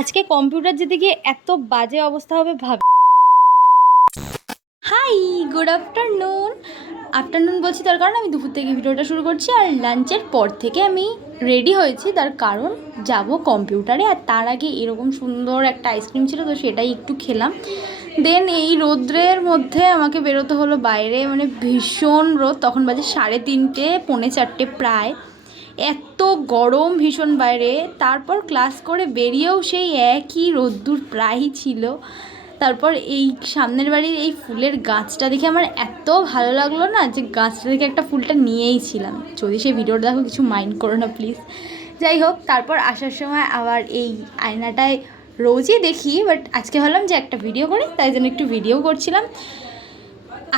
আজকে কম্পিউটার যেতে গিয়ে এত বাজে অবস্থা হবে ভাব। High, good afternoon. আফটারনুন বলছি তার কারণ আমি দুপুর থেকে ভিডিওটা শুরু করছি, আর লাঞ্চের পর থেকে আমি রেডি হয়েছি তার কারণ যাব কম্পিউটারে। আর তার আগে এরকম সুন্দর একটা আইসক্রিম ছিল, তো সেটাই একটু খেলাম। দেন এই রোদ্রের মধ্যে আমাকে বেরোতে হলো বাইরে, মানে ভীষণ রোদ। তখন বাজে 3:30, 3:45 প্রায়। এত গরম ভীষণ বাইরে। তারপর ক্লাস করে বেরিয়েও সেই একই রোদ্দুর প্রায়ই ছিল। তারপর এই সামনের বাড়ির এই ফুলের গাছটা দেখে আমার এত ভালো লাগলো না, যে গাছটা দেখে একটা ফুলটা নিয়েই ছিলাম। যদি সেই ভিডিওটা দেখো কিছু মাইন্ড করো না প্লিজ। যাই হোক, তারপর আসার সময় আবার এই আয়নাটায় রোজই দেখি, বাট আজকে ভাবলাম যে একটা ভিডিও করি, তাই জন্য একটু ভিডিও করছিলাম।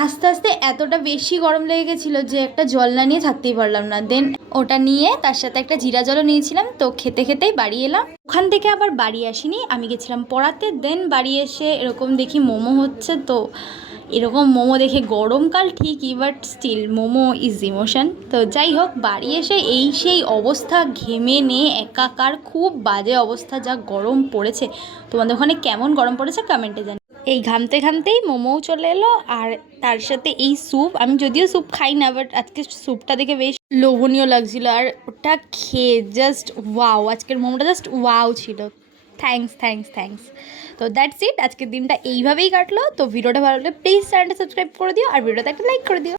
আস্তে আস্তে এতটা বেশি গরম লেগে গেছিলো যে একটা জল না নিয়ে থাকতেই পারলাম না। দেন ওটা নিয়ে তার সাথে একটা জিরা জলও নিয়েছিলাম। তো খেতে খেতেই বাড়ি এলাম। ওখান থেকে আবার বাড়ি আসিনি, আমি গেছিলাম পড়াতে। দেন বাড়ি এসে এরকম দেখি মোমো হচ্ছে। তো এরকম মোমো দেখে, গরমকাল ঠিকই but still momo is emotion. তো যাই হোক, বাড়ি এসে এই সেই অবস্থা, ঘেমে নিয়ে একাকার, খুব বাজে অবস্থা। যা গরম পড়েছে, তোমাদের ওখানে কেমন গরম পড়েছে কমেন্টে জানি। এই ঘামতে ঘামতেই মোমোও চলে এলো, আর তার সাথে এই স্যুপ। আমি যদিও স্যুপ খাই না, বাট আজকে স্যুপটা দেখে বেশ লোভনীয় লাগছিল। আর ওটা খেয়ে জাস্ট ওয়াও, আজকের মোমোটা জাস্ট ওয়াও ছিল। Thanks thanks thanks. তো দ্যাটস ইট, আজকের দিনটা এইভাবেই কাটলো। তো ভিডিওটা ভালো লাগলে প্লিজ চ্যানেলটা সাবস্ক্রাইব করে দিও, আর ভিডিওতে একটা লাইক করে দিও।